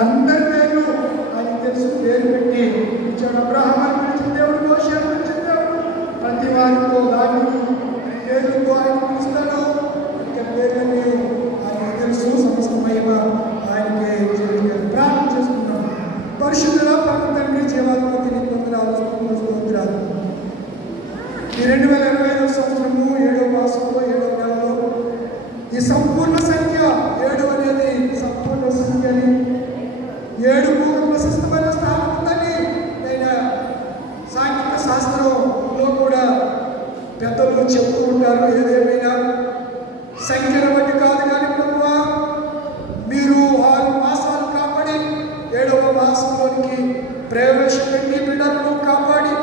అందరి పేర్లు ఆయన తెలుసు, పేరు పెట్టి ఇచ్చాడు. అబ్రహాం గురించిన దేవుడు, మోషే గురించిన దేవుడు, ప్రతి వారితో దాన్ని పేర్లతో ఆయన పిలుస్తాడు. ఇక్కడ పేర్లన్నీ ఆయన తెలుసు. సమస్త మహిమ ఆయనకే చెల్లించారు. ప్రార్థన చేసుకున్నాం. పరిశుద్ధుల పరమ తండ్రి, జీవాధిపతి నీకు వందనాలు, స్తోత్రాలు. ఈ 2025 సంవత్సరము 7వ మాసంలో 7వ నెలలో ఈ సంపూర్ణ సంఖ్య 7 అనేది సంపూర్ణ సంఖ్య అని 7 ప్రశస్తమైన స్థానం ఉందని నేను సాంఘిక శాస్త్రంలో కూడా పెద్దలు చెప్తూ ఉంటారు. ఏదేమైనా సంఖ్యను బట్టి కాదు కానీ ప్రభువా, మీరు 6 మాసాలు కాపాడి 7వ మాసంలోనికి ప్రవేశపెట్టి బిడ్డలను కాపాడి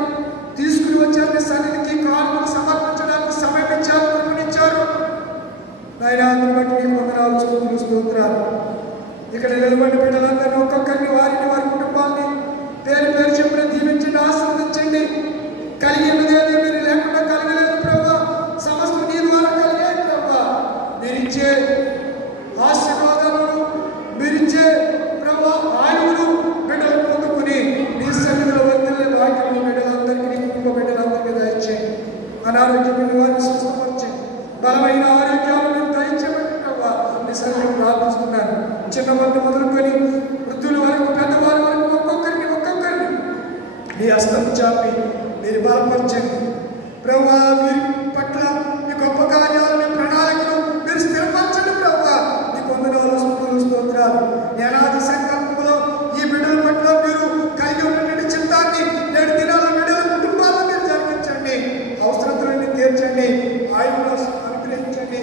తీసుకుని వచ్చారు. సన్నిధికి కానుకలు సమర్పించడానికి సమయం ఇచ్చారు, కృపనిచ్చారు. నాయన అందుని బట్టి నీకు వందనాలు, స్తోత్రాలు. ఇక్కడ నిలబడి బిడ్డలందరినీ ఒక్కొక్కరిని, వారిని, వారి కుటుంబాన్ని పేరు పేరు చెప్పిన దీవించండి, ఆశీర్వదించండి. కలిగినది ఏది మీరు లేకుండా కలగలేదు ప్రభా, సమస్తం నీ ద్వారా కలిగాయి ప్రభా. మీరిచ్చే ఆశీర్వాదాలను, మీరిచ్చే ప్రభా ఆయువులు బిడ్డలు పొందుకుని నీ సన్నిధిలో వర్తిల్లే భాగ్యంలో బిడ్డలందరికీ, నీ కుటుంబ బిడ్డలందరికీ దయచేయండి. అనారోగ్యమైన వారిని స్వస్థపరచండి, బలమైన ఆరోగ్యాలు మీరు దయచేయమని ప్రభా నీ సన్నిధిలో ప్రార్థిస్తున్నాను. చిన్నవారిని మొదలుకొని వృద్ధుల వరకు, పెద్దవారి వరకు ఒక్కొక్కరిని నీ హస్తం చాపి మీరు బలపరచండి ప్రభువా. వీరి పట్ల నీ గొప్ప కార్యాలు, నీ ప్రణాళికలు మీరు స్థిరపరచండి ప్రభువా. నీ వందనాలు, స్తోత్రాలు. నీ అనాది సంకల్పంలో ఈ బిడ్డల పట్ల మీరు కలిగి ఉన్నటువంటి చిత్తాన్ని నేడు దినాల బిడ్డల కుటుంబాలను మీరు జరిపించండి. అవసరతలన్నీ తీర్చండి, ఆయువులు అనుగ్రహించండి.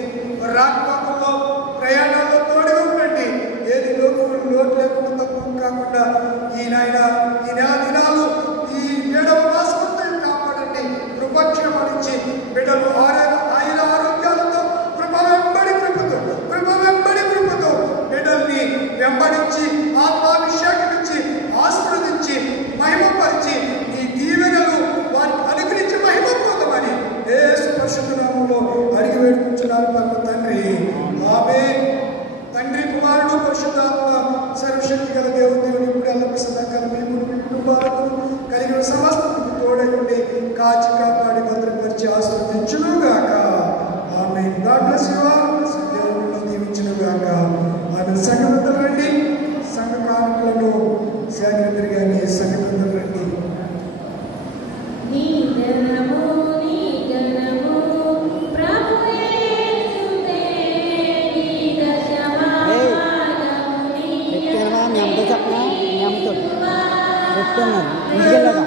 రాకపోకల్లో, ప్రయాణాల్లో తోడుగా ఉండండి. ఏది లోటు లేకుండా, తక్కువ కాకుండా ఈ నెల దినాలు, ఈ 7వ మాసంతో కాపాడండి. కృపక్షేమనిచ్చి బిడ్డలు ఆయుర ఆరోగ్యాలతో, కృప వెంబడి కృపతో బిడ్డల్ని వెంబడించి, ఆత్మాభిషేకమిచ్చి, ఆశీర్వదించి, మహిమపరిచి, ఈ దీవెనలు వారికి అనుగ్రహించి మహిమ పొందమని యేసు పరిశుద్ధ నామములో అడిగి వేడుకుంటున్నాను పరమ తండ్రి, ఆమేన్. తండ్రి, కుమారుడు, పరిశుద్ధాత్మ సర్వశక్తి గల దేవుని ఇప్పుడు అల్లపి సదాకాలం మీ కుటుంబాలకు కలిగిన సమస్తానికి తోడై ఉండి కాచి కాపాడి భద్రపరిచి ఆశీర్వదించునుగాక. Amen. God bless you all. దేవునిలో దీవించునుగాక. ఆమేన్. సంఘమందరూ రండి, సంఘ కానుకలను సేకరించండి గాని సంఘమందరూ రండి. చెప్తున్నారు ఇంటికి వెళ్ళగా